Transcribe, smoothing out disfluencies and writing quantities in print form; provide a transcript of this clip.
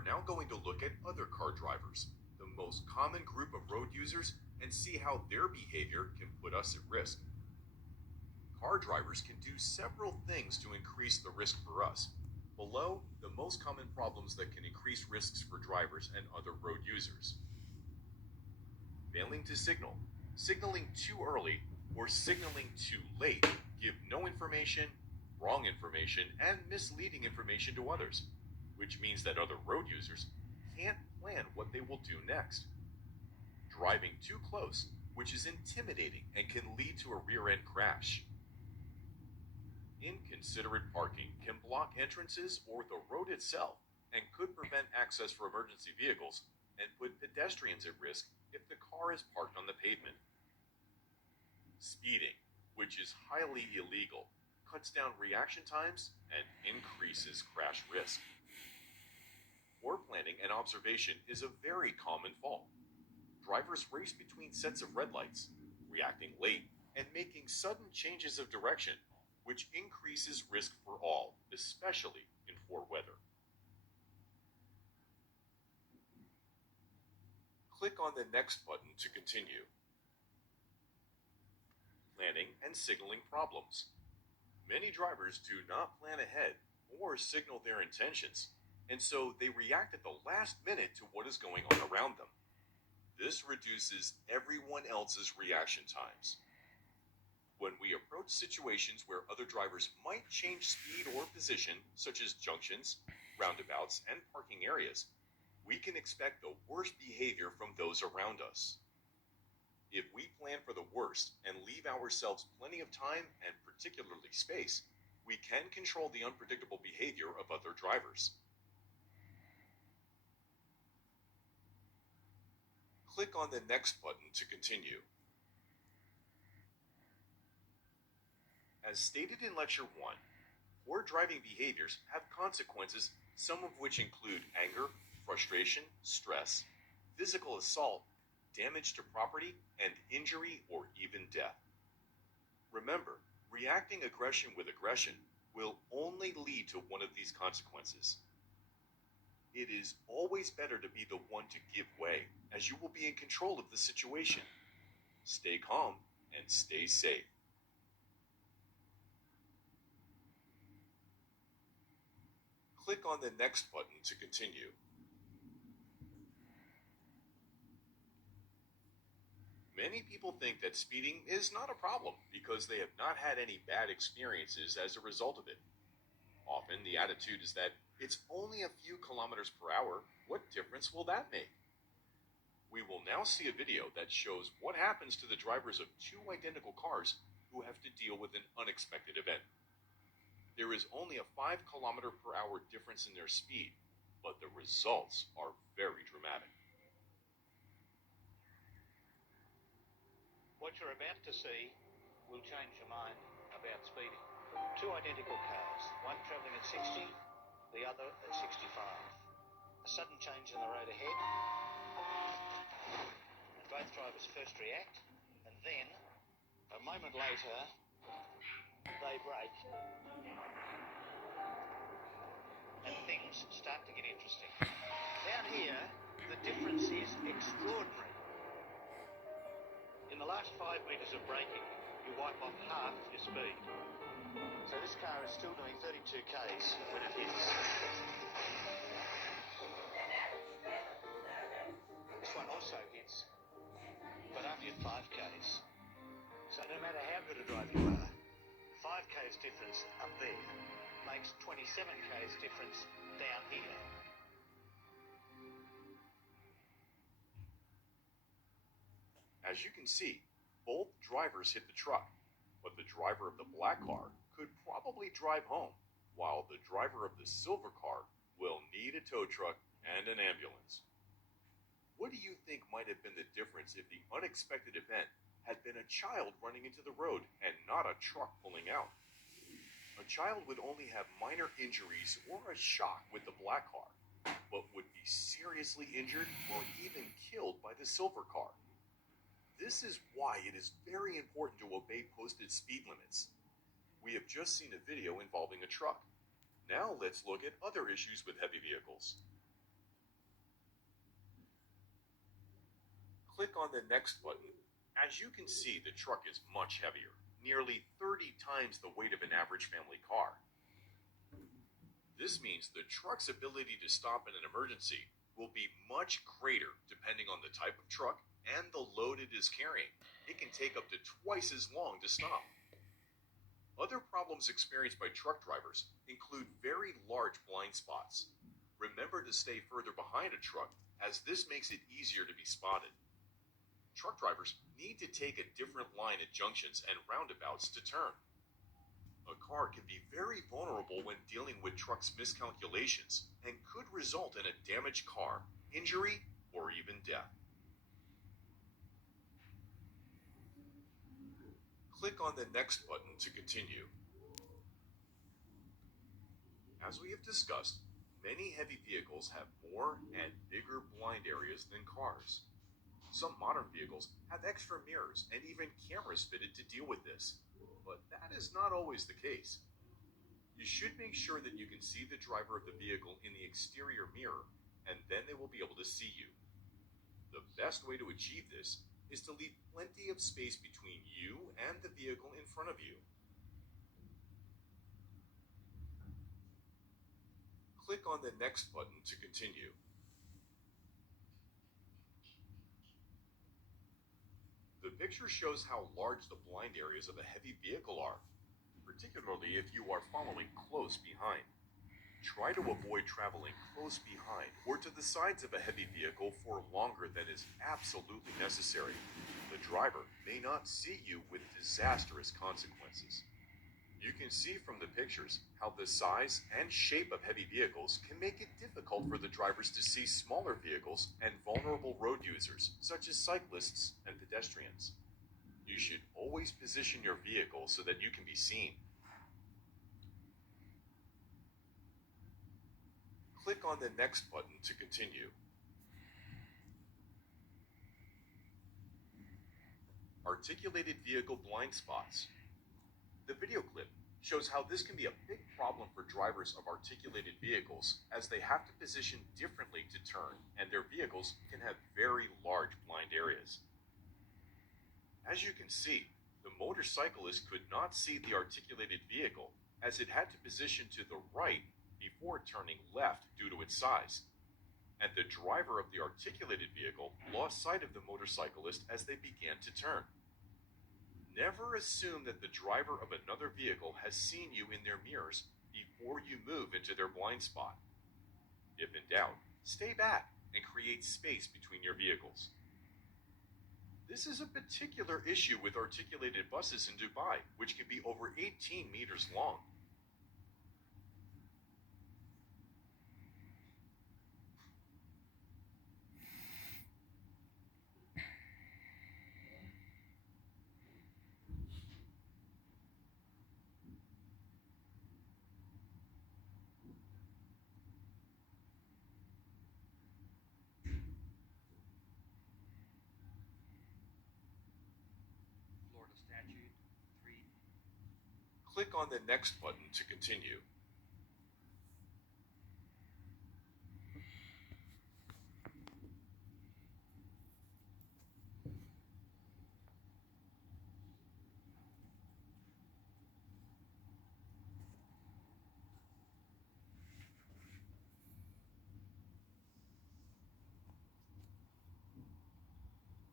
are now going to look at other car drivers, the most common group of road users, and see how their behavior can put us at risk. Car drivers can do several things to increase the risk for us. Below, the most common problems that can increase risks for drivers and other road users. Failing to signal, signaling too early, or signaling too late give no information, wrong information, and misleading information to others, which means that other road users can't plan what they will do next. Driving too close, which is intimidating and can lead to a rear-end crash. Inconsiderate parking can block entrances or the road itself and could prevent access for emergency vehicles and put pedestrians at risk if the car is parked on the pavement. Speeding, which is highly illegal, cuts down reaction times and increases crash risk. Poor planning and observation is a very common fault. Drivers race between sets of red lights, reacting late, and making sudden changes of direction, which increases risk for all, especially in poor weather. Click on the next button to continue. Planning and signaling problems. Many drivers do not plan ahead or signal their intentions, and so they react at the last minute to what is going on around them. This reduces everyone else's reaction times. When we approach situations where other drivers might change speed or position, such as junctions, roundabouts, and parking areas, we can expect the worst behavior from those around us. If we plan for the worst and leave ourselves plenty of time and particularly space, we can control the unpredictable behavior of other drivers. Click on the next button to continue. As stated in Lecture 1, poor driving behaviors have consequences, some of which include anger, frustration, stress, physical assault, damage to property, and injury or even death. Remember, reacting aggression with aggression will only lead to one of these consequences. It is always better to be the one to give way, as you will be in control of the situation. Stay calm and stay safe. Click on the next button to continue. Many people think that speeding is not a problem because they have not had any bad experiences as a result of it. Often the attitude is that it's only a few kilometers per hour, what difference will that make? We will now see a video that shows what happens to the drivers of two identical cars who have to deal with an unexpected event. There is only a 5 kilometer per hour difference in their speed, but the results are very dramatic. What you're about to see will change your mind about speeding. Two identical cars, one travelling at 60, the other at 65. A sudden change in the road ahead, and both drivers first react, and then, a moment later, they brake. And things start to get interesting. Down here, the difference is extraordinary. In the last 5 metres of braking, you wipe off half your speed. So this car is still doing 32 k's when it hits. This one also hits, but only at 5 k's. So no matter how good a driver you are, 5 k's difference up there makes 27 k's difference down here. As you can see, both drivers hit the truck, but the driver of the black car could probably drive home, while the driver of the silver car will need a tow truck and an ambulance. What do you think might have been the difference if the unexpected event had been a child running into the road and not a truck pulling out? A child would only have minor injuries or a shock with the black car, but would be seriously injured or even killed by the silver car. This is why it is very important to obey posted speed limits. We have just seen a video involving a truck. Now let's look at other issues with heavy vehicles. Click on the next button. As you can see, the truck is much heavier, nearly 30 times the weight of an average family car. This means the truck's ability to stop in an emergency will be much greater depending on the type of truck and the load it is carrying. It can take up to twice as long to stop. Other problems experienced by truck drivers include very large blind spots. Remember to stay further behind a truck, as this makes it easier to be spotted. Truck drivers need to take a different line at junctions and roundabouts to turn. A car can be very vulnerable when dealing with trucks' miscalculations and could result in a damaged car, injury, or even death. Click on the next button to continue. As we have discussed, many heavy vehicles have more and bigger blind areas than cars. Some modern vehicles have extra mirrors and even cameras fitted to deal with this, but that is not always the case. You should make sure that you can see the driver of the vehicle in the exterior mirror, and then they will be able to see you. The best way to achieve this is to leave plenty of space between you and the vehicle in front of you. Click on the next button to continue. The picture shows how large the blind areas of a heavy vehicle are, particularly if you are following close behind. Try to avoid traveling close behind or to the sides of a heavy vehicle for longer than is absolutely necessary. The driver may not see you with disastrous consequences. You can see from the pictures how the size and shape of heavy vehicles can make it difficult for the drivers to see smaller vehicles and vulnerable road users, such as cyclists and pedestrians. You should always position your vehicle so that you can be seen. Click on the next button to continue. Articulated vehicle blind spots. The video clip shows how this can be a big problem for drivers of articulated vehicles, as they have to position differently to turn, and their vehicles can have very large blind areas. As you can see, the motorcyclist could not see the articulated vehicle, as it had to position to the right before turning left due to its size. And the driver of the articulated vehicle lost sight of the motorcyclist as they began to turn. Never assume that the driver of another vehicle has seen you in their mirrors before you move into their blind spot. If in doubt, stay back and create space between your vehicles. This is a particular issue with articulated buses in Dubai, which can be over 18 meters long. Florida Statute 3. Click on the next button to continue.